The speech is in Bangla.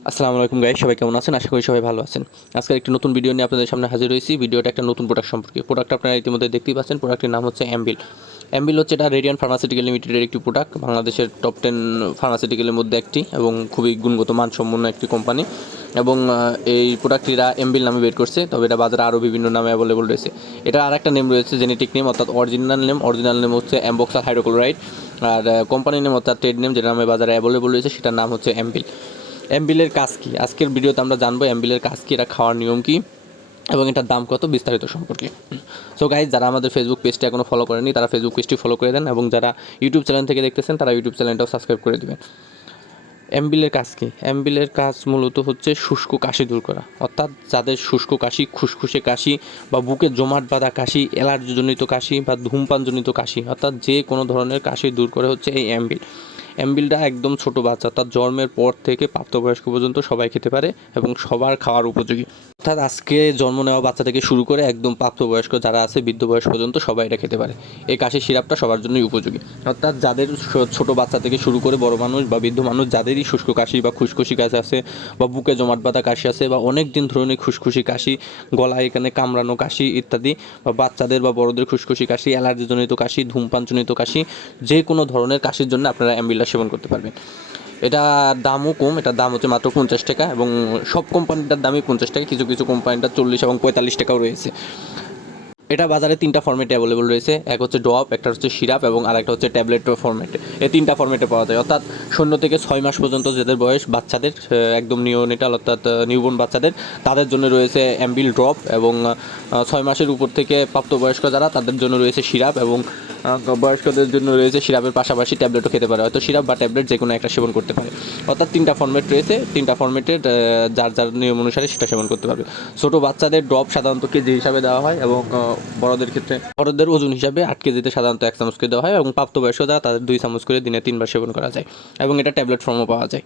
আসসালামু আলাইকুম গাইস, সবাই কেমন আছেন? আশা করি সবাই ভালো আছেন। আজকের একটি নতুন ভিডিও নিয়ে আপনাদের সামনে হাজির হয়েছি। ভিডিওটা একটা নতুন প্রোডাক্ট সম্পর্কে। প্রোডাক্ট আপনারা ইতিমধ্যে দেখতেই পাচ্ছেন। প্রোডাক্টের নাম হচ্ছে অ্যাম্বিল। অ্যাম্বিল হচ্ছে এটা রেডিয়ান ফার্মাসিউটিক্যাল লিমিটেডের একটি প্রোডাক্ট। বাংলাদেশের টপ 10 ফার্মাসিউটিক্যালের মধ্যে একটি এবং খুবই গুণগত মানসম্পন্ন একটি কোম্পানি। এবং এই প্রোডাক্টটিরা অ্যাম্বিল নামে বের করছে, তবে এটা বাজারে আরও বিভিন্ন নামে অ্যাভেলেবল রয়েছে। এটা আর একটা নেম রয়েছে, জেনেটিক নেম, অর্থাৎ অরিজিনাল নেম হচ্ছে অ্যাম্বক্সাল হাইড্রোক্লোরাইড। আর কোম্পানি নেম অর্থাৎ ট্রেড নেম যেটা নামে বাজারে অ্যাভেলেবল রয়েছে সেটার নাম হচ্ছে অ্যাম্বিল। অ্যাম্বিলের কাজ কী, আজকের ভিডিওতে আমরা জানবো অ্যাম্বিলের কাজ কী, এটা খাওয়ার নিয়ম কী এবং এটার দাম কত বিস্তারিত সম্পর্কে। সো গাইজ, যারা আমাদের ফেসবুক পেজটি এখনও ফলো করেনি তারা ফেসবুক পেজটি ফলো করে দেন, এবং যারা ইউটিউব চ্যানেল থেকে দেখতেছেন তারা ইউটিউব চ্যানেলটাও সাবস্ক্রাইব করে দেবেন। অ্যাম্বিলের কাজ কী? অ্যাম্বিলের কাজ মূলত হচ্ছে শুষ্ক কাশি দূর করা, অর্থাৎ যাদের শুষ্ক কাশি, খুসখুসে কাশি বা বুকে জমাট বাঁধা কাশি, অ্যালার্জিজনিত কাশি বা ধূমপানজনিত কাশি, অর্থাৎ যে কোনো ধরনের কাশি দূর করে হচ্ছে এই অ্যাম্বিল। অ্যাম্বিলটা একদম ছোটো বাচ্চা, অর্থাৎ জন্মের পর থেকে প্রাপ্তবয়স্ক পর্যন্ত সবাই খেতে পারে এবং সবার খাওয়ার উপযোগী। অর্থাৎ আজকে জন্ম নেওয়া বাচ্চা থেকে শুরু করে একদম প্রাপ্তবয়স্ক যারা আছে, বৃদ্ধ বয়স পর্যন্ত সবাই এটা খেতে পারে। এই কাশির সিরাপটা সবার জন্যই উপযোগী। অর্থাৎ যাদের ছোট বাচ্চা থেকে শুরু করে বড় মানুষ বা বৃদ্ধ মানুষ যাদেরই শুষ্ক কাশি বা খুসখুসি কাশি আছে বা বুকে জমাট বাঁধা কাশি আছে বা অনেক দিন ধরনের খুসখুসি কাশি, গলায় এখানে কামড়ানো কাশি ইত্যাদি, বা বাচ্চাদের বা বড়দের খুসখুসি কাশি, অ্যালার্জিজনিত কাশি, ধূমপানজনিত কাশি, যে কোনো ধরনের কাশির জন্য আপনারা অ্যাম্বিলটা সেবন করতে পারবেন। এটা দামও কম, এটার দাম হচ্ছে মাত্র 50 টাকা, এবং সব কোম্পানিটার দামই 50 টাকা, কিছু কিছু কোম্পানিটার 40 এবং 45 টাকাও রয়েছে। এটা বাজারে তিনটা ফর্মেটে অ্যাভেলেবল রয়েছে, এক হচ্ছে ড্রপ, একটা হচ্ছে সিরাপ এবং আরেকটা হচ্ছে ট্যাবলেট ফর্মেটে। এই তিনটা ফর্মেটে পাওয়া যায়, অর্থাৎ 0 থেকে 6 মাস পর্যন্ত যাদের বয়স, বাচ্চাদের একদম নিওনেটাল অর্থাৎ নিউবর্ন বাচ্চাদের, তাদের জন্য রয়েছে অ্যাম্বিল ড্রপ, এবং 6 মাসের উপর থেকে প্রাপ্তবয়স্ক যারা, তাদের জন্য রয়েছে সিরাপ, এবং বয়স্কদের জন্য রয়েছে সিরাপের পাশাপাশি ট্যাবলেটও খেতে পারে, হয়তো সিরাপ বা ট্যাবলেট যে কোনো একটা সেবন করতে পারে। অর্থাৎ তিনটা ফর্মেট রয়েছে, তিনটা ফর্মেটের যার যার নিয়ম অনুসারে সেটা সেবন করতে পারবে। ছোটো বাচ্চাদের ড্রপ সাধারণত কেজি হিসাবে দেওয়া হয়, এবং বড়দের ক্ষেত্রে বড়দের ওজন হিসাবে 8 কেজিতে সাধারণত 1 চামচ করে দেওয়া হয়, এবং প্রাপ্তবয়স্ক যারা তাদের 2 চামচ করে দিনে 3 বার সেবন করা যায়, এবং এটা ট্যাবলেট ফর্মও পাওয়া যায়।